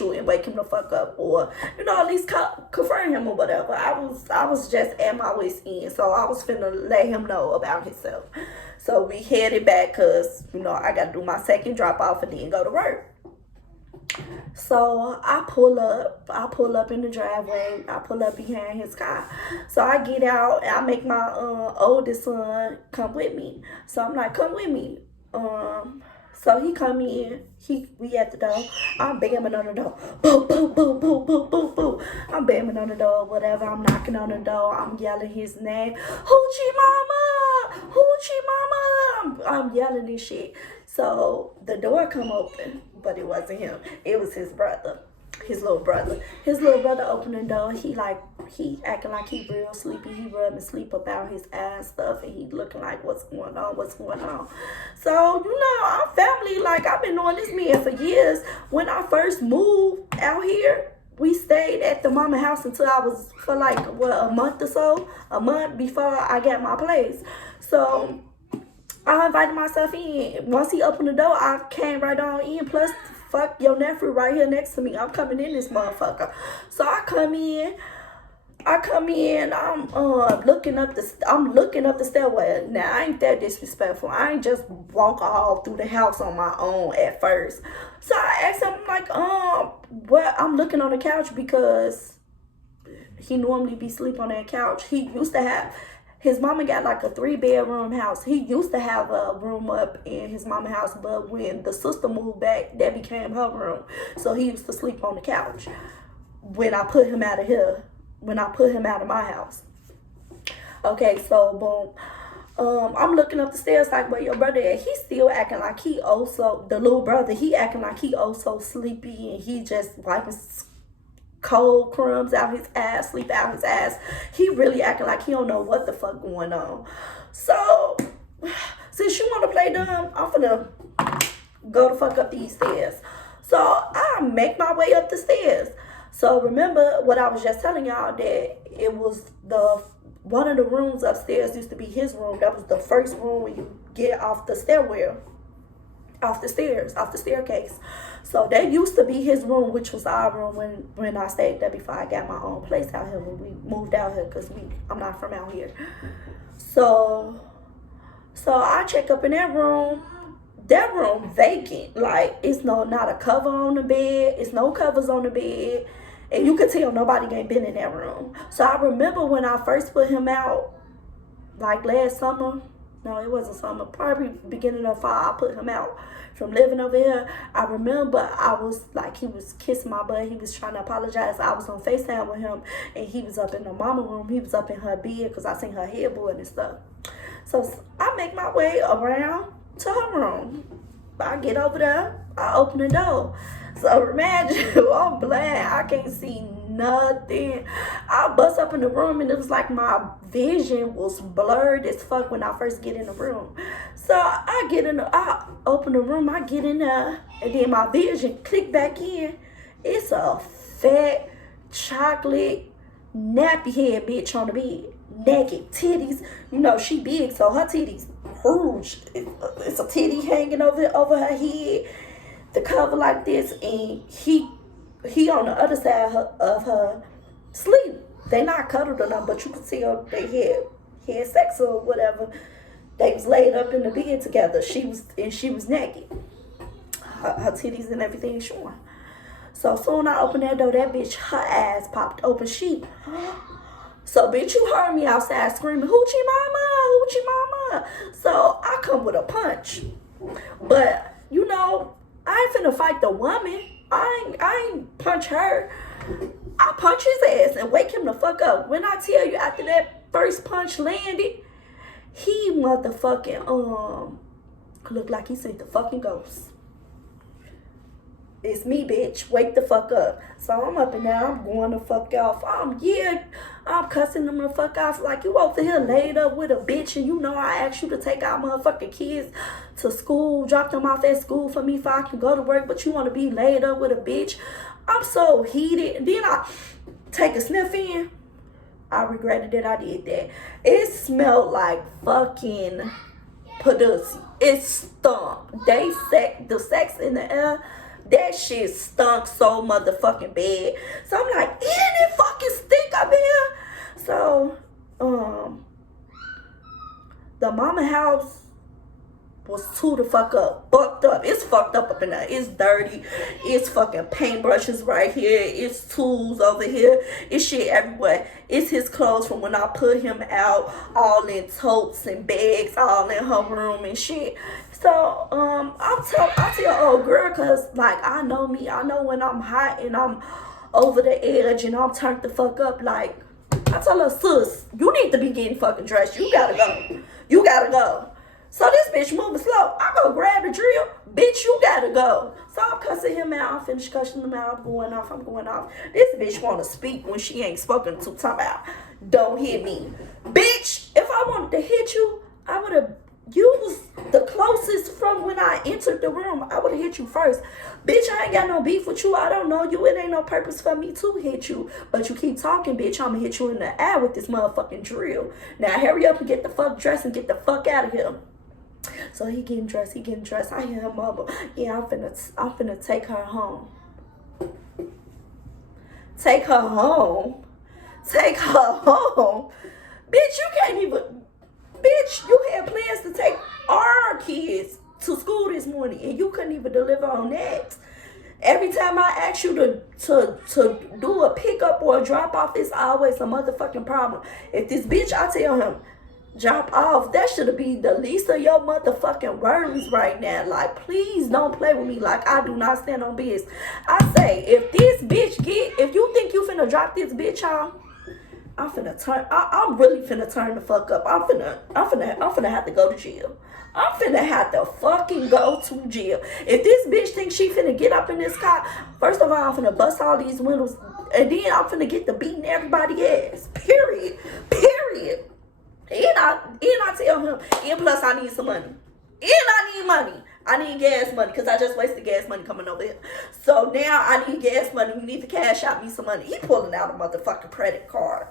with you and wake him the fuck up, or at least confront him or whatever. I was just at my wit's end, so I was finna let him know about himself. So we headed back because I got to do my second drop off and then go to work. So I pull up in the driveway, I pull up behind his car. So I get out and I make my oldest son come with me. So I'm like, come with me. So he come in, we at the door. I'm banging on the door. Boo, boo, boo, boo, boo, boo, boo. I'm banging on the door, whatever. I'm knocking on the door. I'm yelling his name. Hoochie mama! Hoochie mama! I'm yelling this shit. So the door come open, but it wasn't him. It was his brother. His little brother. His little brother opened the door. He acting like he real sleepy. He rubbing sleep about his ass stuff, and he looking like, what's going on? So, I'm family. Like, I've been knowing this man for years. When I first moved out here, we stayed at the mama house until I was for like, a month or so. A month before I got my place. So I invited myself in. Once he opened the door, I came right on in. Plus, fuck your nephew right here next to me. I'm coming in this motherfucker. So I come in. I'm looking up the stairwell. Now I ain't that disrespectful. I ain't just walk all through the house on my own at first. So I asked him like, what? I'm looking on the couch because he normally be sleep on that couch. He used to have. His mama got like a 3-bedroom house. He used to have a room up in his mama house, but when the sister moved back, that became her room. So he used to sleep on the couch when I put him out of here, when I put him out of my house. Okay, so boom. I'm looking up the stairs like, where your brother at? He still acting like the little brother, he acting like he so sleepy, and he just wiping cold crumbs out his ass, sleep out his ass. He really acting like he don't know what the fuck going on. So, since you want to play dumb, I'm finna go the fuck up these stairs. So, I make my way up the stairs. So, remember what I was just telling y'all, that it was one of the rooms upstairs used to be his room. That was the first room when you get off the stairwell. Off the staircase. So that used to be his room, which was our room when I stayed there before I got my own place out here, when we moved out here, because I'm not from out here. So I check up in that room vacant. Like, it's not a cover on the bed, it's no covers on the bed, and you could tell nobody ain't been in that room. So I remember when I first put him out, like last summer. No, it wasn't summer. Probably beginning of fall, I put him out from living over here. I remember I was like, he was kissing my butt. He was trying to apologize. I was on FaceTime with him, and he was up in the mama room. He was up in her bed because I seen her headboard and stuff. So I make my way around to her room. I get over there. I open the door. So imagine, I'm blind. I can't see nothing. I bust up in the room, and it was like my vision was blurred as fuck when I first get in the room. So I open the room, I get in there, and then my vision click back in. It's a fat chocolate nappy head bitch on the bed, naked, titties. She big, so her titties huge. It's a titty hanging over her head, the cover like this, and he on the other side of her sleep. They not cuddled or nothing, but you could see they had sex or whatever. They was laid up in the bed together. She was naked. Her titties and everything showing. So soon I opened that door, that bitch, her ass popped open. So bitch, you heard me outside screaming, Hoochie mama, Hoochie mama. So I come with a punch. But I ain't finna fight the woman. I ain't punch her. I punch his ass and wake him the fuck up. When I tell you, after that first punch landed, he motherfucking looked like he seen the fucking ghost. It's me, bitch. Wake the fuck up. So I'm up and down. I'm going the fuck off. I'm cussing them the fuck off. Like, you over here laid up with a bitch, and I asked you to take our motherfucking kids to school, drop them off at school for me so I can go to work, but you want to be laid up with a bitch. I'm so heated. And then I take a sniff in. I regretted that I did that. It smelled like fucking pussy. It stunk. The sex in the air. That shit stunk so motherfucking bad. So I'm like, it fucking stink up here. So, the mama house was too the fuck up. Fucked up. It's fucked up in there. It's dirty. It's fucking paintbrushes right here. It's tools over here. It's shit everywhere. It's his clothes from when I put him out, all in totes and bags, all in her room and shit. So, I tell old girl, cause like I know me. I know when I'm hot and I'm over the edge and I'm turned the fuck up. Like I tell her, sis, you need to be getting fucking dressed. You gotta go. You gotta go. So this bitch moving slow. I go grab the drill. Bitch, you gotta go. So I'm cussing him out. I'm finished cussing him out. I'm going off. This bitch wanna speak when she ain't spoken to. Talk about, don't hit me. Bitch, if I wanted to hit you, I would have used the closest from when I entered the room. I would have hit you first. Bitch, I ain't got no beef with you. I don't know you. It ain't no purpose for me to hit you. But you keep talking, bitch. I'ma hit you in the eye with this motherfucking drill. Now hurry up and get the fuck dressed and get the fuck out of here. So he getting dressed. I hear him mumble, yeah, I'm finna take her home. Take her home? Take her home? Bitch, you can't even, bitch, you had plans to take our kids to school this morning and you couldn't even deliver on that. Every time I ask you to do a pickup or a drop off, it's always a motherfucking problem. If this bitch, I tell him, drop off, that should be the least of your motherfucking worries right now. Like, please don't play with me like I do not stand on business. I say, if this bitch if you think you finna drop this bitch off, I'm really finna turn the fuck up. I'm finna have to go to jail. I'm finna have to fucking go to jail. If this bitch thinks she finna get up in this car, first of all, I'm finna bust all these windows, and then I'm finna get to beating everybody ass. Period. And I tell him, and plus I need some money. And I need money. I need gas money because I just wasted gas money coming over here. So now I need gas money. You need to cash out me some money. He pulling out a motherfucking credit card.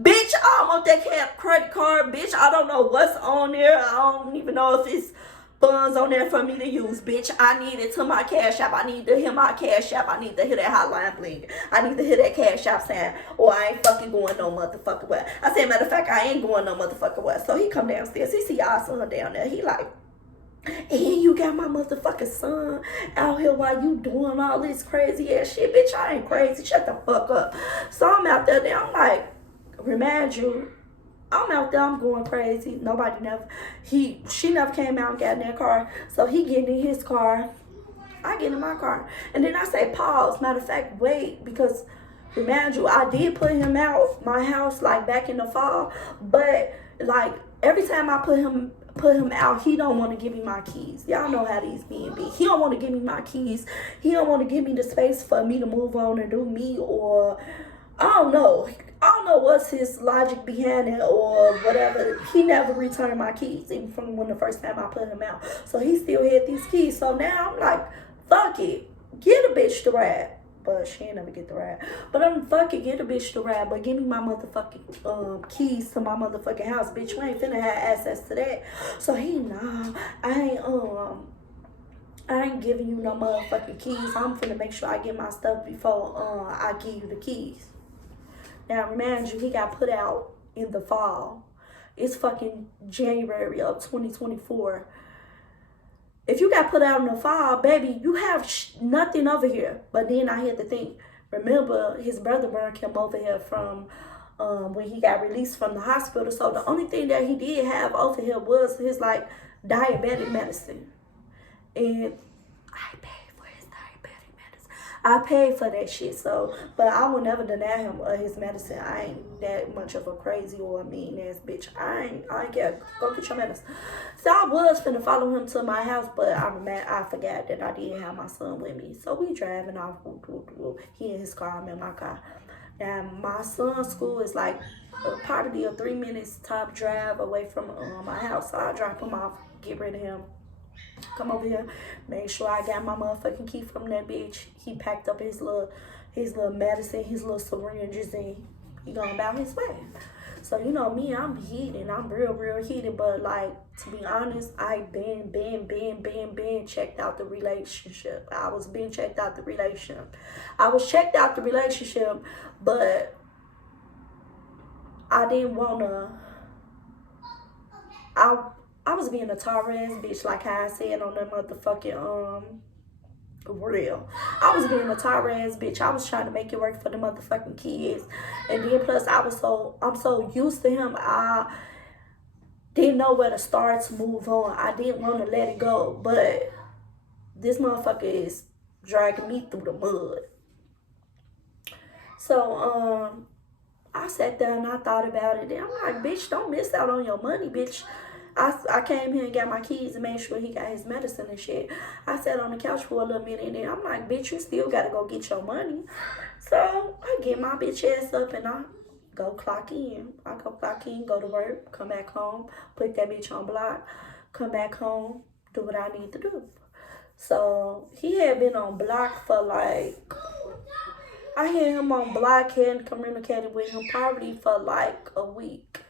Bitch, I want that credit card. Bitch, I don't know what's on there. I don't even know if it's funds on there for me to use. Bitch, I need it to my cash app. I need to hear my cash app. I need to hear that hotline bling. I need to hear that cash app saying, oh, I ain't fucking going no motherfucker way. I said, matter of fact, I ain't going no motherfucker way. So he come downstairs. He see our son down there. He like, and you got my motherfucking son out here while you doing all this crazy ass shit. Bitch, I ain't crazy. Shut the fuck up. So I'm out there. I'm like, remind you, I'm out there, I'm going crazy. She never came out and got in that car. So he getting in his car. I get in my car. And then I say, pause. Matter of fact, wait. Because, remind you, I did put him out my house, like, back in the fall. But, like, every time I put him out, he don't want to give me my keys. Y'all know how these men be. He don't want to give me my keys. He don't want to give me the space for me to move on and do me, or I don't know what's his logic behind it or whatever. He never returned my keys, even from when the first time I put him out. So he still had these keys. So now I'm like, fuck it. Get a bitch to ride. But she ain't never get the ride. But I'm fucking get a bitch to ride. But give me my motherfucking keys to my motherfucking house. Bitch, you ain't finna have access to that. So he, nah, I ain't giving you no motherfucking keys. I'm finna make sure I get my stuff before I give you the keys. Now, remind you, he got put out in the fall. It's fucking January of 2024. If you got put out in the fall, baby, you have nothing over here. But then I had to think, remember, his brother burned him over here from when he got released from the hospital. So the only thing that he did have over here was his, like, diabetic medicine. And I paid for his diabetic medicine. I paid for that shit, so, but I will never deny him his medicine. I ain't that much of a crazy or a mean ass bitch. I ain't care. Go get your medicine. So I was finna follow him to my house, but I forgot that I didn't have my son with me. So we driving off. He in his car, I'm in my car. Now my son's school is like probably a 3 minutes top drive away from my house. So I drop him off, get rid of him. Come over here, make sure I got my motherfucking key from that bitch. He packed up his little medicine, his little syringes, and he going about his way. So, you know me, I'm heated. I'm real heated. But, like, to be honest, I been checked out the relationship. I was being checked out the relationship. I was checked out the relationship, but I didn't want to. I was being a Taurus bitch, like how I said on the motherfucking, real. I was being a Taurus bitch. I was trying to make it work for the motherfucking kids. And then plus I'm so used to him. I didn't know where to start to move on. I didn't want to let it go. But this motherfucker is dragging me through the mud. So I sat there and I thought about it. And I'm like, bitch, don't miss out on your money, bitch. I came here and got my kids and made sure he got his medicine and shit. I sat on the couch for a little minute and then I'm like, bitch, you still gotta go get your money. So I get my bitch ass up and I go clock in. I go clock in, go to work, come back home, put that bitch on block, come back home, do what I need to do. So he had been on block for like, I had him on block, hadn't communicated with him probably for like a week.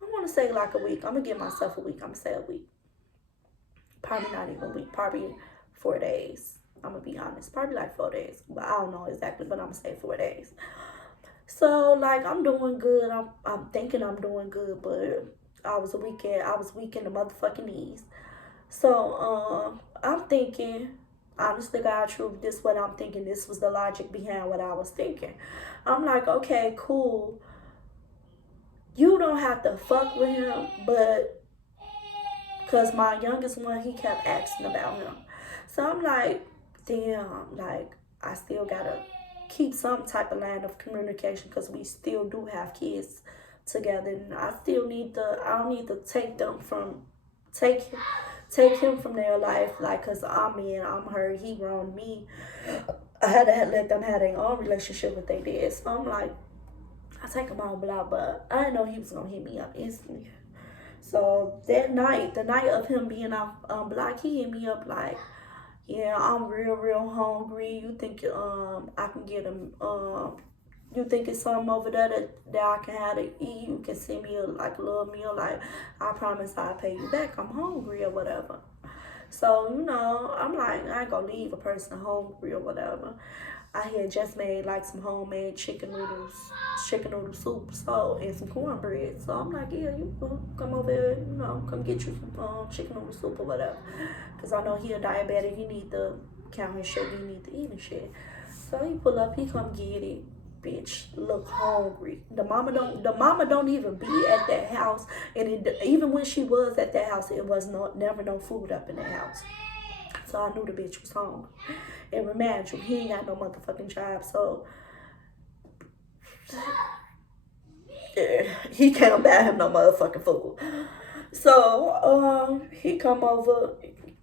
I want to say like a week. I'm going to give myself a week. I'm going to say a week. Probably not even a week. Probably 4 days. I'm going to be honest. Probably like 4 days. But I don't know exactly, but I'm going to say 4 days. So, like, I'm doing good. I'm thinking I'm doing good, but I was weak in the motherfucking knees. So, I'm thinking, honestly, God, truth, this is what I'm thinking. This was the logic behind what I was thinking. I'm like, okay, cool. You don't have to fuck with him, but because my youngest one, he kept asking about him. So I'm like, damn, like, I still gotta keep some type of line of communication because we still do have kids together. And I don't need to take him from their life, like, because I'm in, I'm her, he grown me. I had to let them have their own relationship with their dad. So I'm like, I take him on block, but I didn't know he was going to hit me up instantly. So that night, the night of him being off block, he hit me up like, yeah, I'm real hungry. You think I can get him, you think it's something over there that I can have to eat? You can send me a little meal. Like, I promise I'll pay you back. I'm hungry or whatever. So, you know, I'm like, I ain't going to leave a person hungry or whatever. I had just made like some homemade chicken noodle soup, so, and some cornbread. So I'm like, yeah, you come over here, you know, come get you some chicken noodle soup or whatever. Because I know he a diabetic, he need to count his sugar, he need to eat and shit. So he pull up, he come get it. Bitch, look hungry. The mama don't even be at that house. And even when she was at that house, it was never no food up in that house. So I knew the bitch was hungry. And remind you, he ain't got no motherfucking job, so he can't buy him no motherfucking food. So he come over,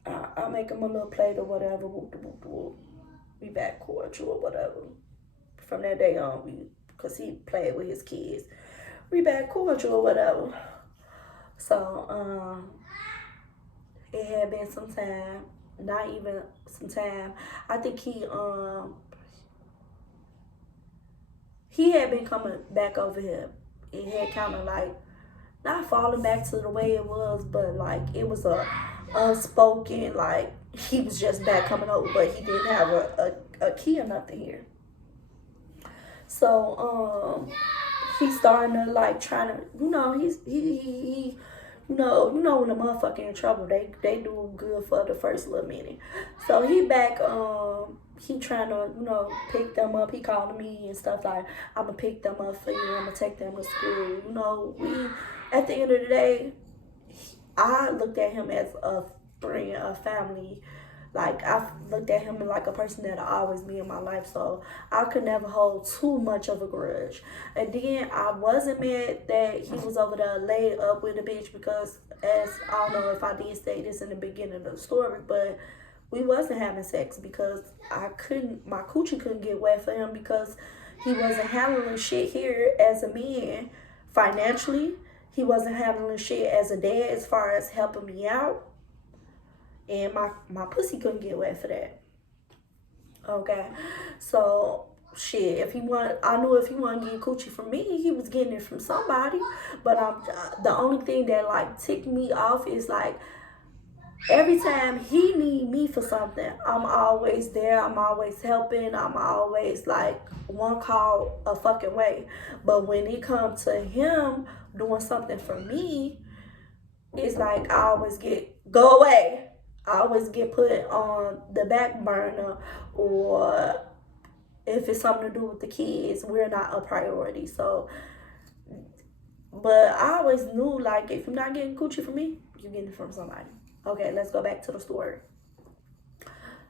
I make him a little plate or whatever. We back cordial or whatever. From that day on, because he played with his kids, we back cordial or whatever. So it had been some time. Not even some time. I think he had been coming back over here. It had kind of like not falling back to the way it was, but like it was a unspoken, like he was just back coming over, but he didn't have a key or nothing here. So he's starting to like trying to, you know, he you know when a motherfucker in trouble, they do good for the first little minute. So he back, he trying to, you know, pick them up. He calling me and stuff like, I'm gonna pick them up for you. I'm gonna take them to school. You know, at the end of the day, I looked at him as a friend, a family. Like, I looked at him like a person that'll always be in my life, so I could never hold too much of a grudge. And then I wasn't mad that he was over there laid up with a bitch because, as I don't know if I did say this in the beginning of the story, but we wasn't having sex because my coochie couldn't get wet for him because he wasn't handling shit here as a man financially. He wasn't handling shit as a dad as far as helping me out. And my pussy couldn't get wet for that. Okay. So shit, I knew if he wasn't getting coochie from me, he was getting it from somebody. But the only thing that like ticked me off is like every time he need me for something, I'm always there. I'm always helping. I'm always like one call a fucking way. But when it comes to him doing something for me, it's like I always get go away. I always get put on the back burner, or if it's something to do with the kids, we're not a priority. So, but I always knew like if you're not getting coochie from me, you're getting it from somebody. Okay, let's go back to the story.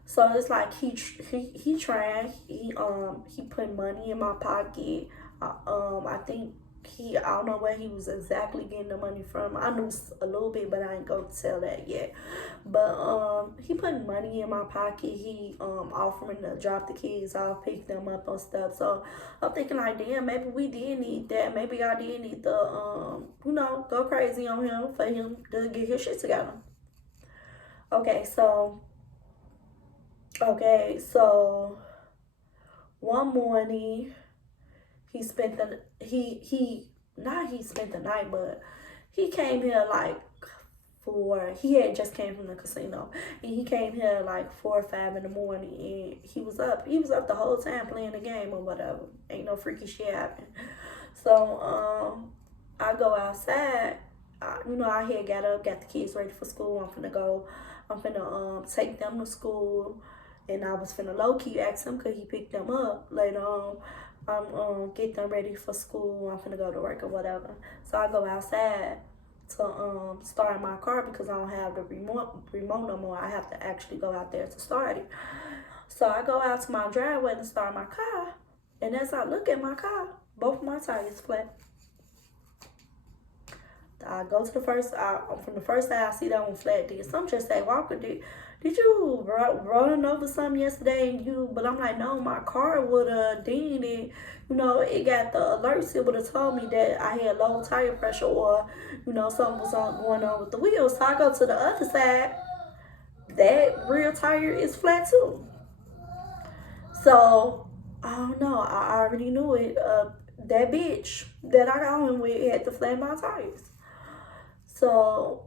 So it's like he trying, he put money in my pocket. I think I don't know where he was exactly getting the money from. I knew a little bit, but I ain't gonna tell that yet. But he put money in my pocket. He offering to drop the kids off, pick them up and stuff. So I'm thinking like, damn, maybe we did need that. Maybe I did need to go crazy on him for him to get his shit together. Okay, so one morning he spent the he spent the night, but he came here like he had just came from the casino, and he came here like 4 or 5 in the morning, and he was up the whole time playing the game or whatever. Ain't no freaky shit happening. So I go outside. I had got up, got the kids ready for school. I'm finna take them to school, and I was finna low key ask him could he pick them up later on. Get them ready for school. I'm finna go to work or whatever. So I go outside to start my car because I don't have the remote no more. I have to actually go out there to start it. So I go out to my driveway to start my car, and as I look at my car, both of my tires flat. I go to the first from the first side, I see that one flat. Did some just say, Walker, did you run over something yesterday? But I'm like, no, my car would have dinged it. It got the alerts. It would have told me that I had low tire pressure, or something was going on with the wheels. So I go to the other side. That rear tire is flat too. So I don't know. I already knew it. That bitch that I got on with had to flat my tires. So,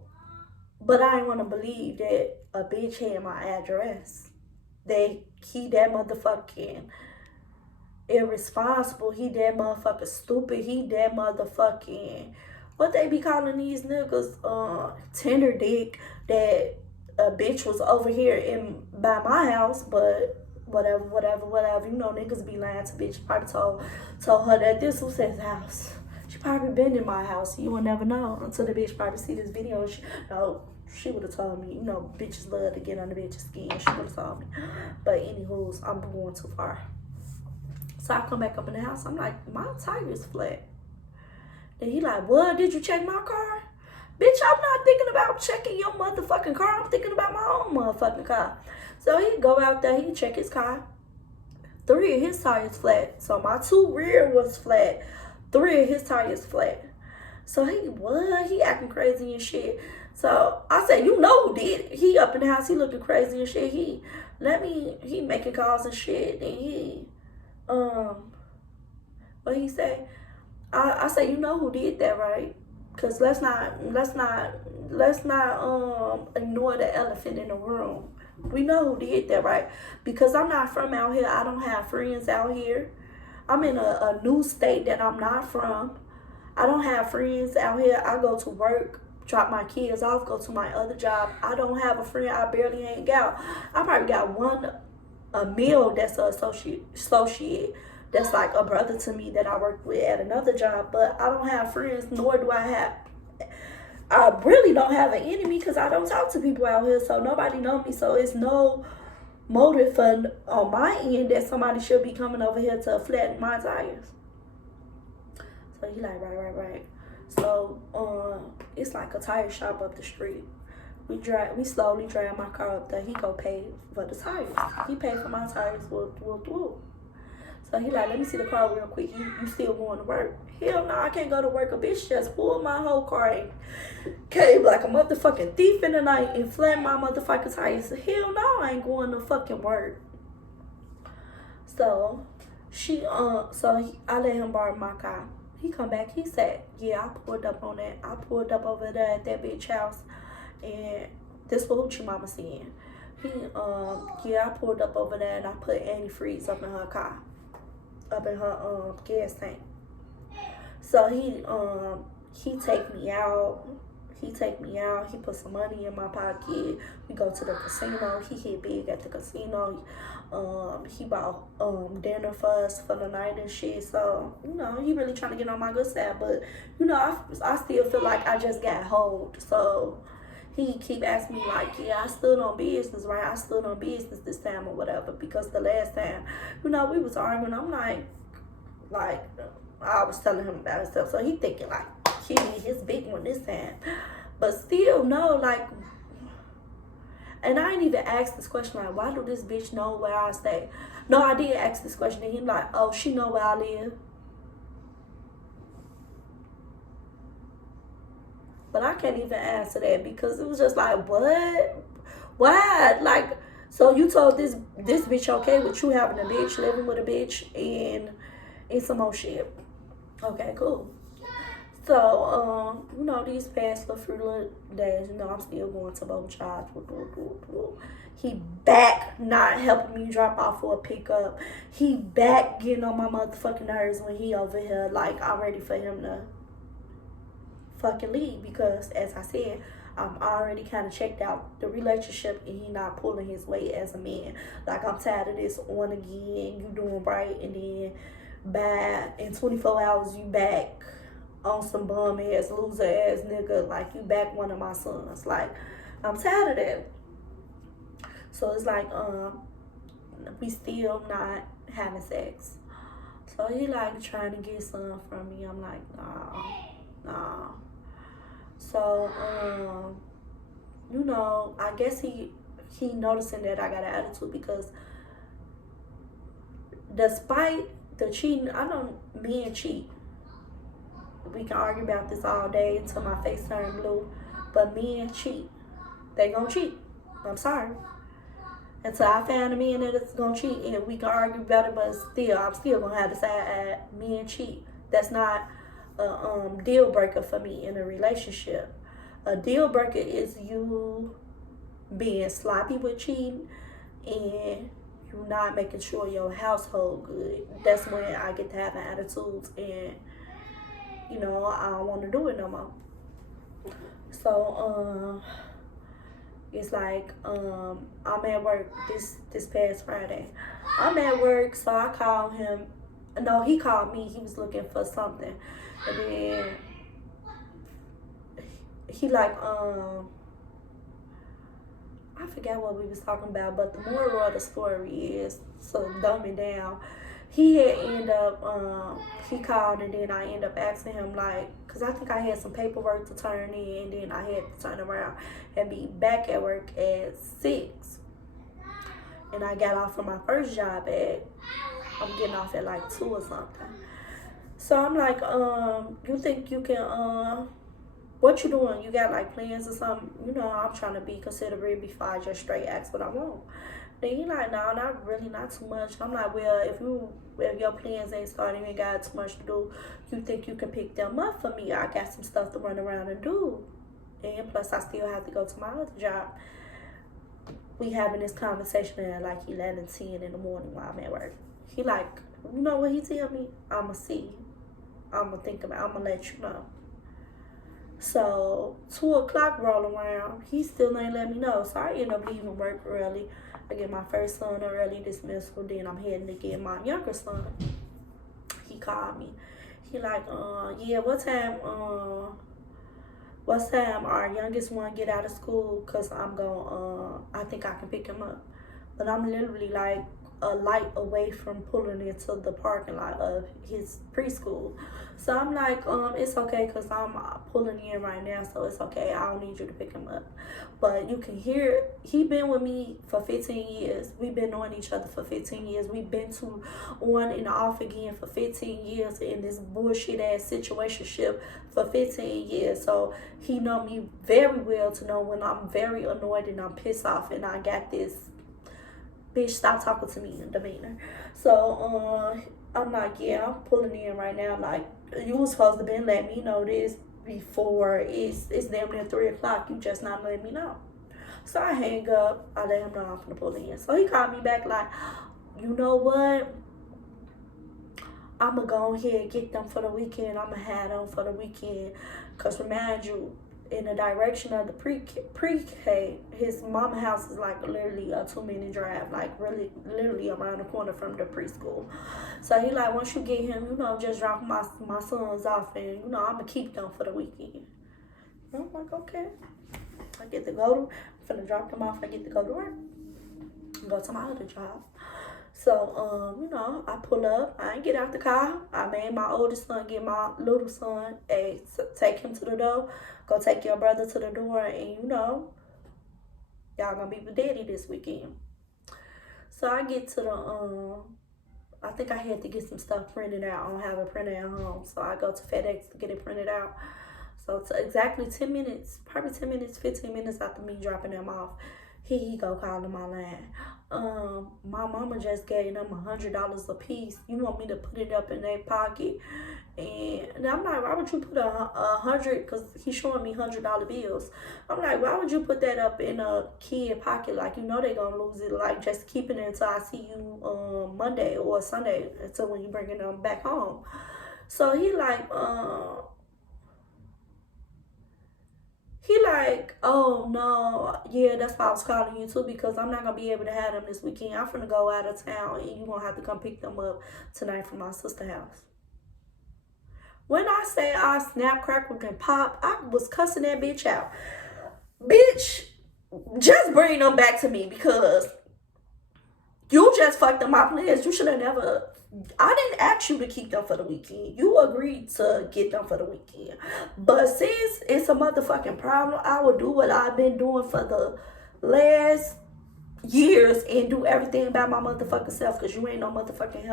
but I didn't want to believe that a bitch had my address. He that motherfucking irresponsible. He that motherfucking stupid. He that motherfucking, what they be calling these niggas, tender dick, that a bitch was over here by my house, but whatever. Niggas be lying to bitch. Probably told her that this was his house. She probably been in my house. You will never know until the bitch probably see this video. She would have told me. Bitches love to get on the bitch's skin. She would have told me. But anywho, I'm going too far. So I come back up in the house. I'm like, my tire's flat. Then he like, what? Did you check my car? Bitch, I'm not thinking about checking your motherfucking car. I'm thinking about my own motherfucking car. So he go out there. He check his car. 3 of his tires flat. So my 2 rear was flat. 3 of his tires flat. So he acting crazy and shit. So I said, who did it? He up in the house, he looking crazy and shit. He making calls and shit. And he, what he say? I said, who did that, right? Cause let's not ignore the elephant in the room. We know who did that, right? Because I'm not from out here. I don't have friends out here. I'm in a new state that I'm not from. I don't have friends out here. I go to work, drop my kids off, go to my other job. I don't have a friend. I barely hang out. I probably got a male that's an associate that's like a brother to me that I work with at another job. But I don't have friends, nor do I really don't have an enemy because I don't talk to people out here. So nobody know me. So it's no motive on my end that somebody should be coming over here to flatten my tires. So he like, right. So it's like a tire shop up the street. We slowly drive my car up there. He go pay for the tires. He paid for my tires. Whoop. So he like, let me see the car real quick. You still going to work? Hell no, I can't go to work. A bitch just pulled my whole car and came like a motherfucking thief in the night and flattened my motherfucking tires. Hell no, I ain't going to fucking work. So I let him borrow my car. He come back, he said, yeah, I pulled up on that. I pulled up over there at that bitch house, and this what Hoochie mama saying. Yeah, I pulled up over there and I put antifreeze up in her car, up in her gas tank. So he take me out. He put some money in my pocket. We go to the casino. He hit big at the casino. He bought dinner for us for the night and shit. So, he really trying to get on my good side. But, I still feel like I just got hold. So he keep asking me like, yeah, I stood on business, right? I stood on business this time or whatever. Because the last time, we was arguing. I'm like, I was telling him about himself. So he thinking like, he his big one this time. But still, no, like, and I ain't even asked this question, like, why do this bitch know where I stay? No, I did ask this question, and he like, oh, she know where I live. But I can't even answer that because it was just like, what? Why? Like, so you told this bitch okay with you having a bitch, living with a bitch, and some more shit. Okay, cool. So, these past few little days, I'm still going to both jobs. He back not helping me drop off for a pickup. He back getting on my motherfucking nerves when he over here, like, I'm ready for him to fucking leave. Because, as I said, I'm already kind of checked out the relationship and he not pulling his weight as a man. Like, I'm tired of this on again, you doing right, and then in 24 hours you back on some bum ass, loser ass nigga, like you back one of my sons. Like, I'm tired of that. So it's like, we still not having sex. So he like trying to get some from me. I'm like, nah. So, I guess he noticing that I got an attitude because despite the cheating, I know men cheat. We can argue about this all day until my face turn blue. But men cheat. They gonna cheat. I'm sorry. Until I find a man that's gonna cheat and we can argue about it, but still, I'm still gonna have to say men cheat. That's not a deal breaker for me in a relationship. A deal breaker is you being sloppy with cheating and you not making sure your household good. That's when I get to have an attitude and I don't want to do it no more. So, it's like, I'm at work this past Friday. I'm at work, so I called him. No, he called me. He was looking for something. And then he like, I forgot what we was talking about, but the moral of the story is, so dumbing down, he had ended up, he called and then I ended up asking him like, because I think I had some paperwork to turn in and then I had to turn around and be back at work at 6. And I got off from my first job I'm getting off at like 2 or something. So I'm like, you think you can, what you doing? You got like plans or something? I'm trying to be considerate before I just straight ask what I want. Then he like, no, not really, not too much. I'm like, well, if your plans ain't starting and got too much to do, you think you can pick them up for me? I got some stuff to run around and do. And plus, I still have to go to my other job. We having this conversation at like 11:10 in the morning while I'm at work. He like, you know what he tell me? I'ma see. I'ma think about it. I'ma let you know. So 2 o'clock roll around, he still ain't let me know. So I end up leaving work early. I get my first son an early dismissal. Then I'm heading to get my younger son. He called me. He like, yeah, what time our youngest one get out of school? Cause I'm going, I think I can pick him up. But I'm literally like a light away from pulling into the parking lot of his preschool. So I'm like, it's okay because I'm pulling in right now, so it's okay. I don't need you to pick him up. But you can hear, he been with me for 15 years. We've been knowing each other for 15 years. We've been on and off again for 15 years in this bullshit ass situationship for 15 years. So he know me very well to know when I'm very annoyed and I'm pissed off and I got this bitch stop talking to me in demeanor. So I'm like, yeah, I'm pulling in right now. Like, you was supposed to been letting me know this before it's damn near 3 o'clock. You just not letting me know. So I hang up. I let him know I'm gonna pull in. So he called me back like, you know what? I'm gonna go ahead and get them for the weekend. I'm gonna have them for the weekend. Cause remind you, in the direction of the pre-K, his mama house is like literally a 2 minute drive, like really literally around the corner from the preschool. So he like, once you get him, just drop my sons off, and I'm gonna keep them for the weekend. And I'm like, okay. I get to go to, I'm finna drop them off. I get to go to work, go to my other job. So, I pull up. I ain't get out the car. I made my oldest son get my little son, take him to the door. Go take your brother to the door, and y'all gonna be with daddy this weekend. So I get to I think I had to get some stuff printed out. I don't have it printed at home. So I go to FedEx to get it printed out. So it's exactly 10 minutes, probably 10 minutes, 15 minutes after me dropping them off, he go calling my line. My mama just gave them $100 a piece. You want me to put it up in their pocket? And I'm like, why would you put a 100? Because he's showing me $100 bills. I'm like, why would you put that up in a kid pocket? Like, they gonna lose it. Like, just keeping it until I see you Monday or Sunday, until when you bringing them back home. So he like, oh no, yeah, that's why I was calling you too, because I'm not gonna be able to have them this weekend. I'm finna go out of town, and you gonna have to come pick them up tonight from my sister's house. When I say I snap, crackle, and pop, I was cussing that bitch out. Bitch, just bring them back to me, because you just fucked up my plans. You should have never. I didn't ask you to keep them for the weekend. You agreed to get them for the weekend. But since it's a motherfucking problem, I will do what I've been doing for the last years and do everything by my motherfucking self, because you ain't no motherfucking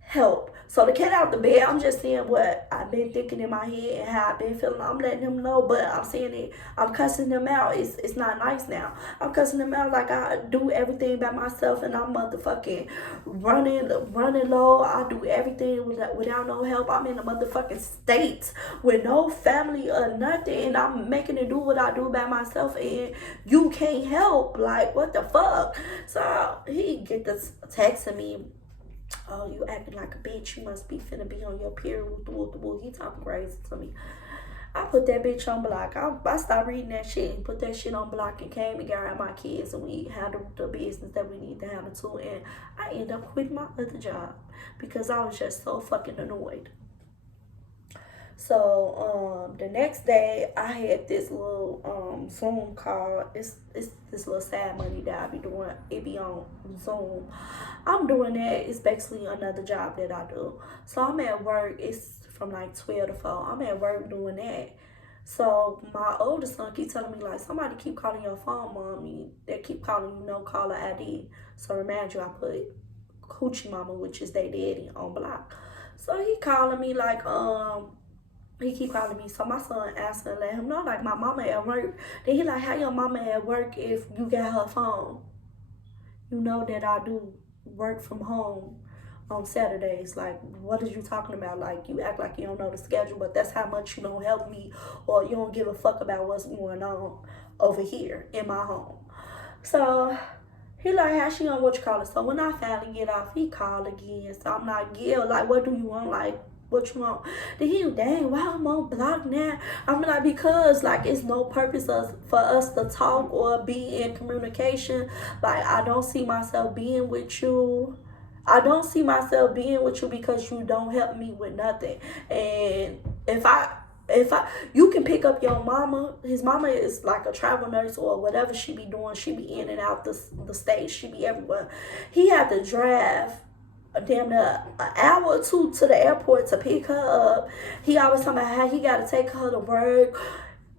help. So to get out the bed, I'm just saying what I've been thinking in my head and how I've been feeling. I'm letting them know, but I'm saying it. I'm cussing them out. It's not nice now. I'm cussing them out like I do everything by myself, and I'm motherfucking running low. I do everything without no help. I'm in a motherfucking state with no family or nothing, and I'm making it do what I do by myself, and you can't help. Like, what the fuck? So he get this texting me. Oh, you acting like a bitch. You must be finna be on your period. He talking crazy to me. I put that bitch on block. I stopped reading that shit and put that shit on block and came and got out my kids, and we handled the business that we need to handle too. And I ended up quitting my other job because I was just so fucking annoyed. So the next day I had this little Zoom call. It's this little sad money that I be doing. It be on Zoom. I'm doing that. It's basically another job that I do. So I'm at work. It's from like 12 to 4. I'm at work doing that. So my oldest son keep telling me like, somebody keep calling your phone, mommy. They keep calling you no caller ID. So remind you, I put Hoochie mama, which is their daddy, on block. So he calling me like he keep calling me. So my son asked and let him know like, my mama at work. Then he like, how your mama at work if you got her phone? You know that I do work from home on Saturdays. Like, what are you talking about? Like, you act like you don't know the schedule, but that's how much you don't help me, or you don't give a fuck about what's going on over here in my home. So he like, how she on what you call it? So when I finally get off, he called again. So I'm like, yeah, like, what do you want? Like, what you want? Then he, dang, why I'm on block now? I'm like, because like it's no purpose for us to talk or be in communication. Like, I don't see myself being with you. I don't see myself being with you because you don't help me with nothing. And if you can pick up your mama. His mama is like a travel nurse or whatever she be doing. She be in and out the state. She be everywhere. He had to drive damn near an hour or two to the airport to pick her up. He always talking about how he got to take her to work.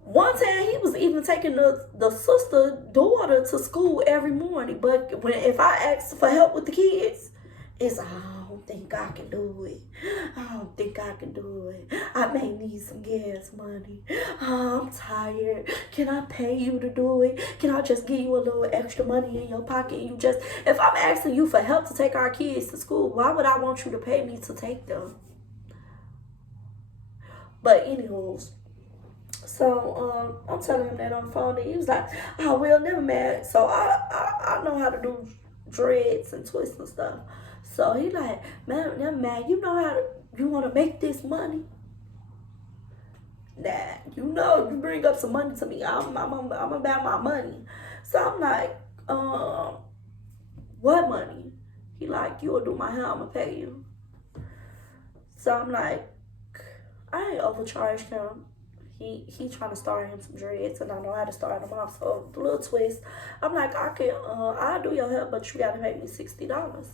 One time he was even taking the sister daughter to school every morning. But if I ask for help with the kids, it's, oh, don't think I can do it. I don't think I can do it. I may need some gas money. I'm tired. Can I pay you to do it? Can I just give you a little extra money in your pocket? You just, if I'm asking you for help to take our kids to school, why would I want you to pay me to take them? But anyways, so I'm telling him that on the phone, and he was like, "Oh well, never mind." So I know how to do dreads and twists and stuff. So he like, "Man, never mind. You know how to, you want to make this money? Nah, you know, you bring up some money to me. I'm about my money." So I'm like, what money? He like, "You will do my hair. I'ma pay you." So I'm like, I ain't overcharged him. He trying to start him some dreads, and I know how to start them off. So the little twist, I'm like, I'll do your hair, but you gotta pay me $60.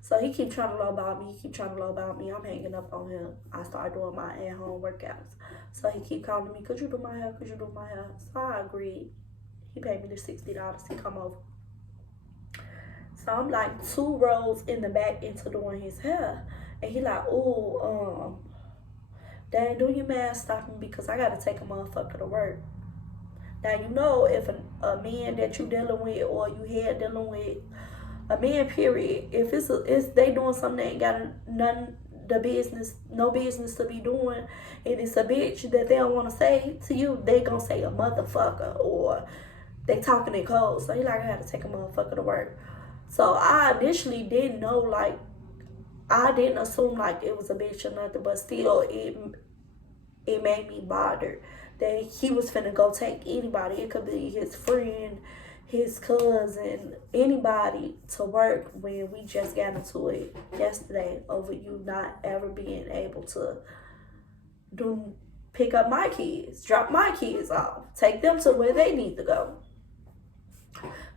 So he keep trying to lowball me. He keep trying to lowball me. I'm hanging up on him. I start doing my at-home workouts. So he keep calling me, "Could you do my hair? Could you do my hair?" So I agreed. He paid me the $60. He come over. So I'm like 2 rows in the back into doing his hair, and he like, "Ooh, Dang, do you mind stopping because I gotta take a motherfucker to work." Now you know if a man that you dealing with or you had dealing with a man period, if it's they doing something they ain't got no business to be doing, and it's a bitch that they don't want to say to you, they gonna say a motherfucker or they talking in code. So he like, I had to take a motherfucker to work. So I initially didn't know, like, I didn't assume like it was a bitch or nothing, but still it made me bothered that he was finna go take anybody. It could be his friend, his cousin, anybody to work when we just got into it yesterday over you not ever being able to pick up my kids, drop my kids off, take them to where they need to go.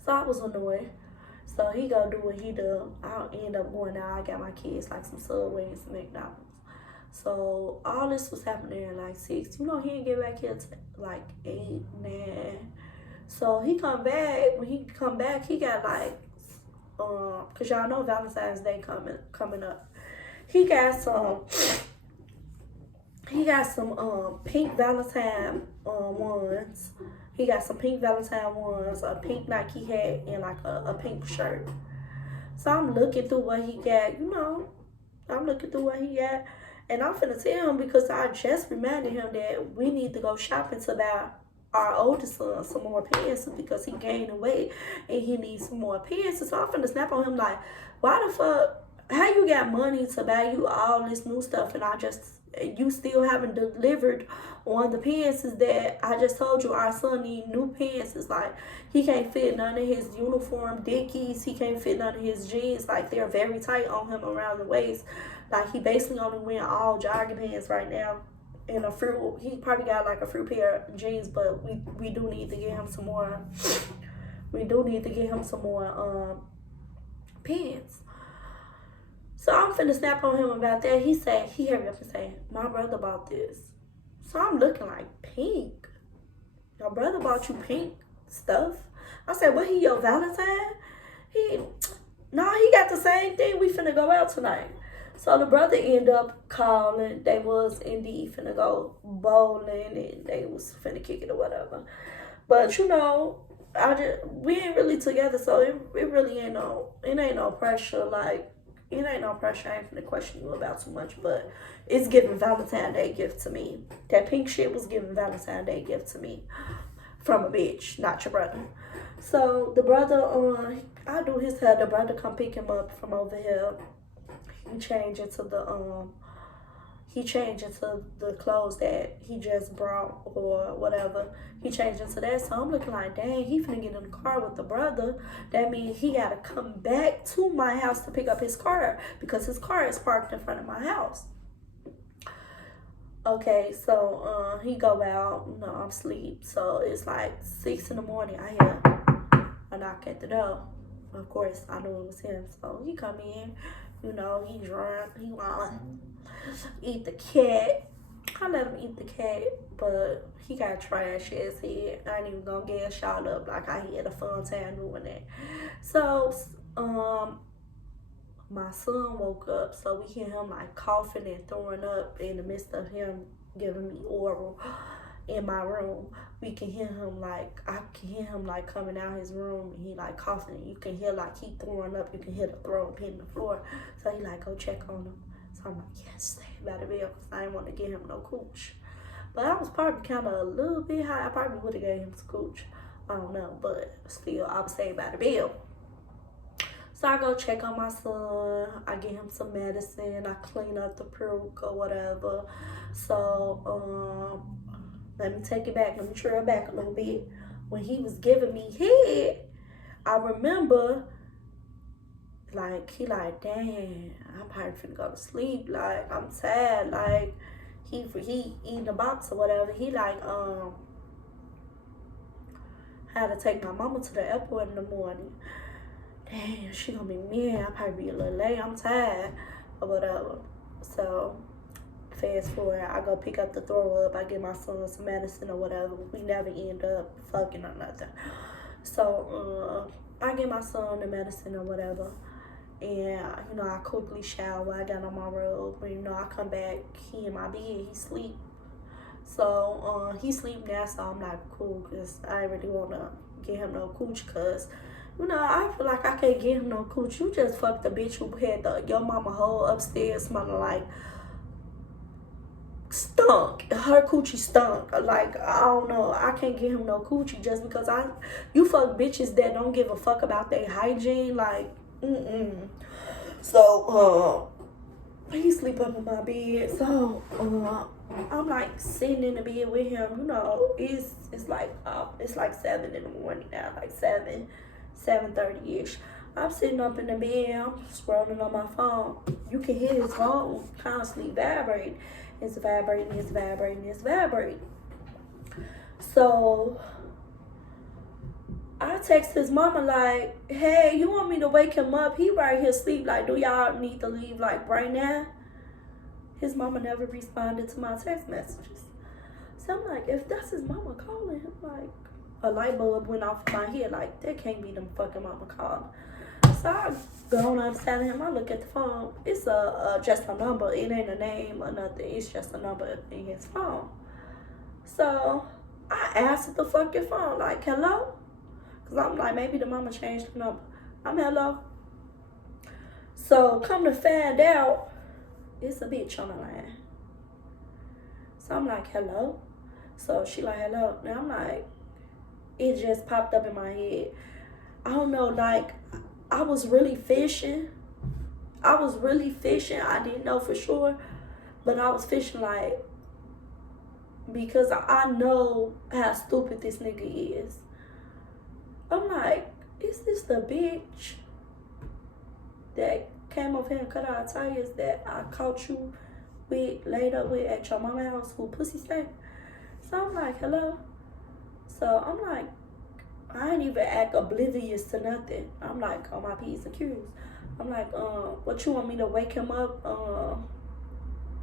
So I was annoyed. So he go do what he do. I'll end up going out. I got my kids like some Subway and some McDonald's. So all this was happening at like 6. You know, he didn't get back here till like 8, 9. So he come back. When he come back, he got like, cause y'all know Valentine's Day coming up. He got some pink Valentine ones. He got some pink Valentine ones, a pink Nike hat, and like a pink shirt. So I'm looking through what he got, I'm looking through what he got. And I'm finna tell him because I just reminded him that we need to go shopping to buy our oldest son some more pants because he gained weight and he needs some more pants. So I'm finna snap on him like, why the fuck, how you got money to buy you all this new stuff and you still haven't delivered on the pants that I just told you our son need new pants. It's like he can't fit none of his uniform dickies. He can't fit none of his jeans. Like they're very tight on him around the waist. Like he basically only wearing all jogging pants right now. And he probably got like a few pair of jeans, but we do need to get him some more. We do need to get him some more pants. So I'm finna snap on him about that. He heard me up and say, my brother bought this. So I'm looking like, pink? Your brother bought you pink stuff? I said, what, he your Valentine? He got the same thing. We finna go out tonight. So the brother ended up calling. They was indeed finna go bowling and they was finna kick it or whatever. But we ain't really together, so it really ain't no pressure. Like, it ain't no pressure. I ain't finna question you about too much, but it's giving Valentine's Day gift to me. That pink shit was giving Valentine's Day gift to me from a bitch, not your brother. So the brother, I do his hair. The brother come pick him up from over here. He changed into the clothes that he just brought or whatever. He changed into that. So I'm looking like, dang, he finna get in the car with the brother. That means he gotta come back to my house to pick up his car because his car is parked in front of my house. Okay, so he go out. I'm asleep. So it's like 6 in the morning. I hear a knock at the door. Of course, I knew it was him. So he come in. He drunk. He want to eat the cat. I let him eat the cat, but he got trash ass head. I ain't even gonna get a shot up like I had a fun time doing that. So, my son woke up, so we hear him like coughing and throwing up in the midst of him giving me oral in my room. We can hear him like, I can hear him like coming out his room, and he like coughing. You can hear like he throwing up. You can hear the throw up hitting the floor. So he like, go check on him. So I'm like, yes, stay by the bed, because I didn't want to give him no cooch. But I was probably kind of a little bit high. I probably would have gave him some cooch. I don't know, but still, I was staying by the bed. So I go check on my son. I get him some medicine. I clean up the puke or whatever. So let me take it back. Let me trail back a little bit. When he was giving me head, I remember, like, he like, dang, I'm probably finna go to sleep. Like, I'm sad. Like, he eating a box or whatever. He like, had to take my mama to the airport in the morning. Damn, she gonna be mad. I'll probably be a little late. I'm tired or whatever. So, fast forward, I go pick up the throw up. I get my son some medicine or whatever. We never end up fucking or nothing. So, I get my son the medicine or whatever. And, you know, I quickly shower. I got on my robe. And, you know, I come back. He in my bed. He sleep. So, he sleep now. So, I'm like, cool. Because I really want to get him no cooch. Because, you know, I feel like I can't get him no cooch. You just fucked the bitch who had your mama whole upstairs smelling like stunk. Her coochie stunk. Like, I don't know. I can't get him no coochie just because you fuck bitches that don't give a fuck about their hygiene. Like, So, he sleep up in my bed. So, I'm like sitting in the bed with him. You know, it's like 7 in the morning now. Like 7:30ish. I'm sitting up in the bed. I'm scrolling on my phone. You can hear his phone constantly vibrate. It's vibrating. It's vibrating. It's vibrating. So I text his mama like, hey, you want me to wake him up? He right here asleep. Like, do y'all need to leave like right now? His mama never responded to my text messages. So I'm like, if that's his mama calling him, like, a light bulb went off in my head. Like, that can't be them fucking mama calling. So I go on upside him. I look at the phone. It's just a number. It ain't a name or nothing. It's just a number in his phone. So I answered the fucking phone. Like, hello? Because I'm like, maybe the mama changed the number. I'm hello. So come to find out, it's a bitch on the line. So I'm like, hello? So she like, hello. Now I'm like, it just popped up in my head. I don't know, like, I was really fishing. I didn't know for sure. But I was fishing, like, because I know how stupid this nigga is. I'm like, is this the bitch that came over here and cut our tires that I caught you with, laid up with at your mama's house who pussy stank? So I'm like, hello? So I'm like, I ain't even act oblivious to nothing. I'm like, on my P's and Q's. I'm like, what you want me to wake him up?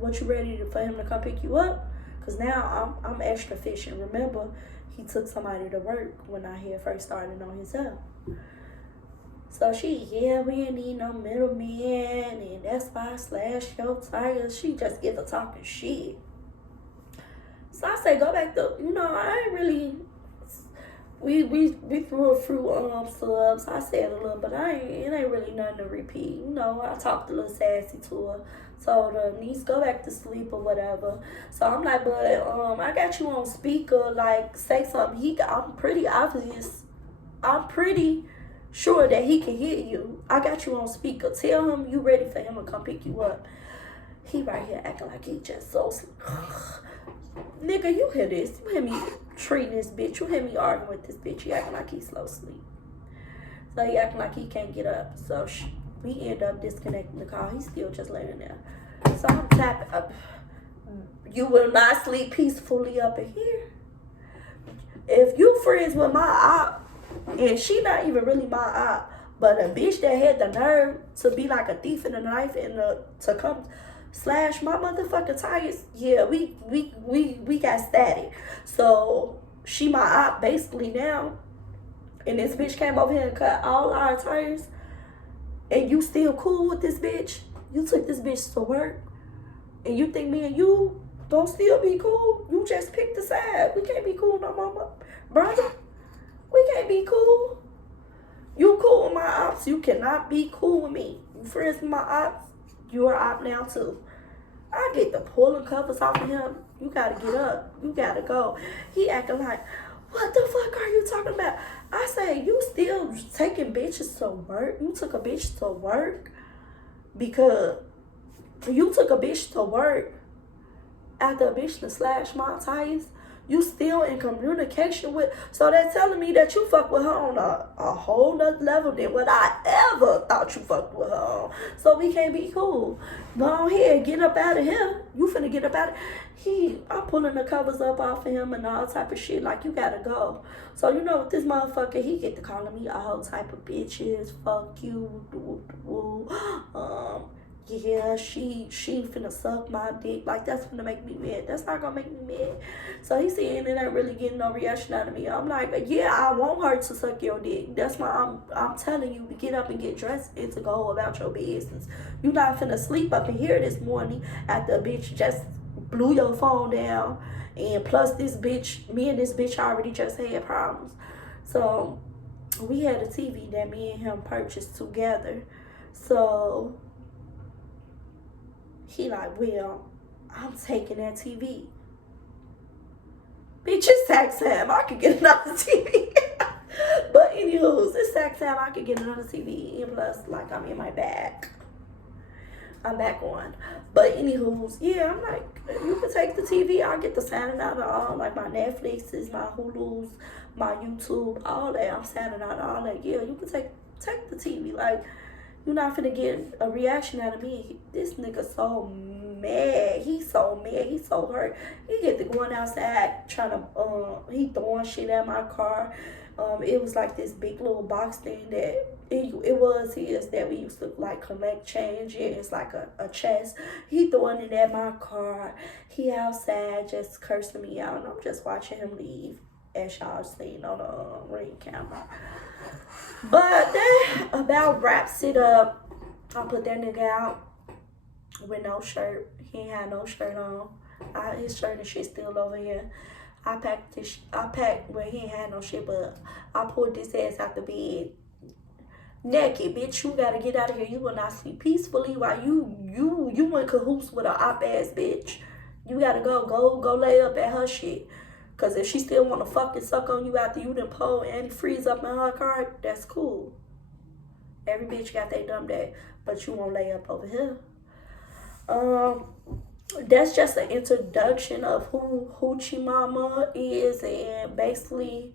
What you ready for him to come pick you up? Because now I'm extra fishing. Remember, he took somebody to work when I had first started on his own. So she, yeah, we ain't need no middleman, and that's why I slashed your tires. She just get to talking shit. So I say, go back to, you know, I ain't really, we threw a few subs. I said a little, but it ain't really nothing to repeat. You know, I talked a little sassy to her. Told her, niece, go back to sleep or whatever. So I'm like, but I got you on speaker, like, say something. I'm pretty obvious. I'm pretty sure that he can hear you. I got you on speaker. Tell him you ready for him to come pick you up. He right here acting like he just so nigga, you hear this. You hear me treating this bitch. You hear me arguing with this bitch. He acting like he's slow sleep. So he acting like he can't get up. So we end up disconnecting the call. He's still just laying there. So I'm tapping up. You will not sleep peacefully up in here. If you friends with my op, and she not even really my op, but a bitch that had the nerve to be like a thief in the knife and to come slash my motherfucking tires, yeah, we got static. So she my op basically now, and this bitch came over here and cut all our tires. And you still cool with this bitch? You took this bitch to work, and you think me and you don't still be cool? You just picked a side. We can't be cool no more, brother. We can't be cool. You cool with my ops. You cannot be cool with me. You friends with my ops. You are op now too. I get the pulling covers off of him. You gotta get up. You gotta go. He acting like, what the fuck are you talking about? I say, you still taking bitches to work? You took a bitch to work because you took a bitch to work after a bitch to slash my tires. You still in communication with, so they're telling me that you fuck with her on a whole nother level than what I ever thought you fucked with her on. So we can't be cool. Go ahead, get up out of here. You finna get up out of I'm pulling the covers up off of him and all type of shit. Like, you gotta go. So you know what, this motherfucker, he get to calling me all type of bitches. Fuck you. Yeah, she finna suck my dick. Like, that's finna make me mad. That's not gonna make me mad. So he said it ain't really getting no reaction out of me. I'm like, yeah, I want her to suck your dick. That's why I'm telling you to get up and get dressed and to go about your business. You not finna sleep up in here this morning after a bitch just blew your phone down. And plus this bitch, me and this bitch already just had problems. So we had a TV that me and him purchased together. So he like, well, I'm taking that TV. Bitch, it's tax time. I could get another TV. But anywho, it's tax time. I could get another TV. And plus, like, I'm in my bag. I'm back on. But anywho, yeah, I'm like, you can take the TV. I'll get the signing out of all, like, my Netflixes, my Hulus, my YouTube, all that. I'm signing out all that. Yeah, you can take the TV. Like, you're not finna get a reaction out of me. This nigga so mad. He's so mad. He's so hurt. He get to going outside trying to, he throwing shit at my car. It was like this big little box thing that it was his that we used to like collect change in. It's like a chest. He throwing it at my car. He outside just cursing me out, and I'm just watching him leave as y'all seen on the ring camera. But that about wraps it up. I put that nigga out with no shirt. He ain't had no shirt on. His shirt and shit still over here. I packed well, he ain't had no shit, but I pulled this ass out the bed naked. Bitch, you gotta get out of here. You will not sleep peacefully while you in cahoots with a op ass bitch. You gotta go lay up at her shit. Cause if she still wanna fucking suck on you after you done pull antifreeze up in her car, that's cool. Every bitch got they dumb day, but you won't lay up over here. That's just an introduction of who Hoochie Mama is, and basically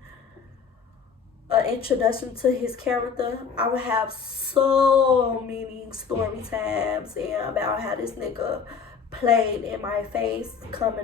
an introduction to his character. I would have so many story times and about how this nigga played in my face coming